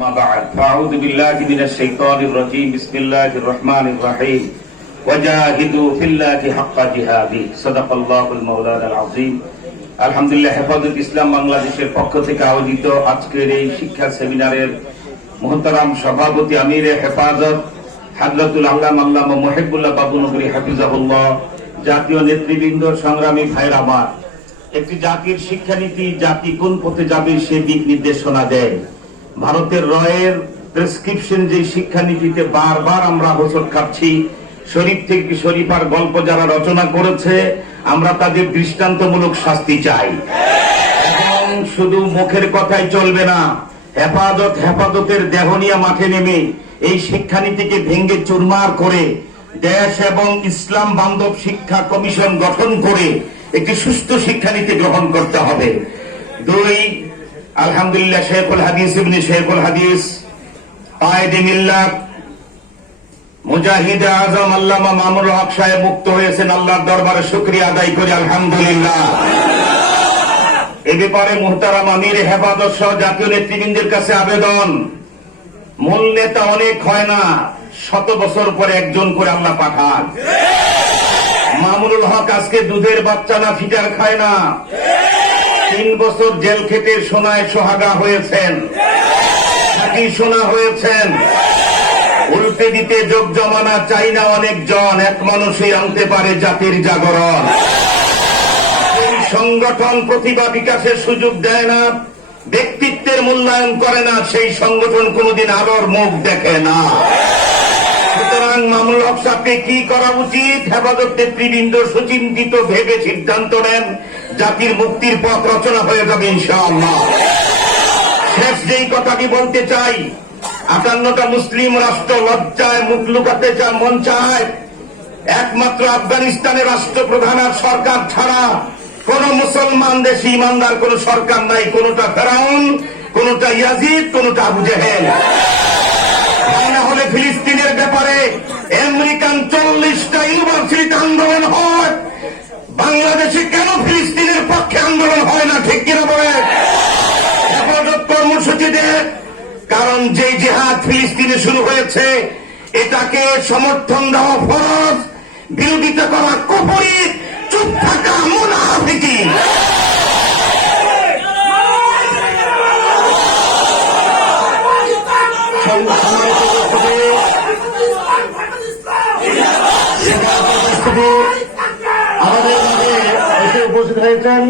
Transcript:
أما بعد فأعوذ بالله من الشيطان الرجيم بسم الله الرحمن الرحيم وجاهدوا في الله حق جهاده صدق الله المولانا العظيم আলহামদুলিল্লাহ হেফাজত ইসলাম বাংলাদেশের পক্ষ থেকে আয়োজিত আজকের এই শিক্ষা সেমিনারের মোহতারাম সভাপতি আমির হেফাজত হাজরতুল আল্লাহ আল্লাহ মহিবুল্লাহ বাবু নগরী হাফিজাহুল্লাহ জাতীয় নেতৃবৃন্দ সংগ্রামী ভাইয়ের আমার একটি জাতির শিক্ষানীতি জাতি কোন পথে যাবে সে দিক নির্দেশনা দেয় ভারতের রয়ের প্রেসক্রিপশন যে শিক্ষানীতিতে বারবার আমরা হোসট খাচ্ছি, শরীফ থেকে শরীফার গল্প যারা রচনা করেছে, আমরা তাদের দৃষ্টান্তমূলক শাস্তি চাই। এবং শুধু মুখের কথাই চলবে না, হেফাজত হেফাজতের দেহনিয়া মাঠে নেমে এই শিক্ষানীতিকে ভেঙ্গে চুরমার করে দেশ এবং ইসলাম বান্ধব শিক্ষা কমিশন গঠন করে একটি সুস্থ শিক্ষানীতি গ্রহণ করতে হবে। দুই আলহামদুলিল্লাহ, শেখুল হাদিস ইবনে শেখুল হাদিস আয়েদ মিল্লাত, মুজাহিদ আজম, আল্লামা মামুল হক সাহেব মুক্ত হয়েছেন, আল্লাহর দরবারে শুক্রিয়া আদায় করি, আলহামদুলিল্লাহ। এ ব্যাপারে মুহতারাম আমির হেফাজত সহ জাতীয় নেতৃবৃন্দের কাছে আবেদন। মূল নেতা অনেক হয় না, শত বছর পরে একজন করে আল্লাহ পাঠান। মামুনুল হক আজকে দুধের বাচ্চা না, ফিটার খায় না। তিন বছর জেল খেটে সোনায় সোহাগা হয়েছেন। সাকি সোনা হয়েছেন। উল্টে দিতে যোগ জমানা চাই না অনেকজন এক মানুষই আনতে পারে জাতির জাগরণ। সংগঠন প্রতিভা বিকাশের সুযোগ দেয় না, ব্যক্তিত্বের মূল্যায়ন করে না, সেই সংগঠন কোনোদিন আলোর মুখ দেখে না। সুতরাং মামুল হক সাহেবকে কি করা উচিত? হেফাজত নেতৃবৃন্দ সুচিন্তিত ভেবে সিদ্ধান্ত নেন। জাতির মুক্তির পথ রচনা হয়ে যাবে ইনশাআল্লাহ। শেষ যেই কথাটি বলতে চাই, আটান্নটা মুসলিম রাষ্ট্র লজ্জায় মুখ লুকাতে চায় মন চায়, একমাত্র আফগানিস্তানের রাষ্ট্রপ্রধান আর সরকার ছাড়া কোন মুসলমান দেশে ইমানদার, কোন সরকার নাই, কোনটা ফেরাউন, কোনটা ইয়াজিদ, কোনটা আবু জেহেল। না হলে ফিলিস্তিনের ব্যাপারে আমেরিকান চল্লিশটা ইউনিভার্সিটিতে আন্দোলন হয় কর্মসূচিতে কারণ যে জেহাদ ফিলিস্তিনে শুরু হয়েছে, এটাকে সমর্থন দেওয়া ফরজ, বিরোধিতা করা কপরি চুপ থাকা মুনাফিকি। আমাদের উপস্থিত হয়েছেন।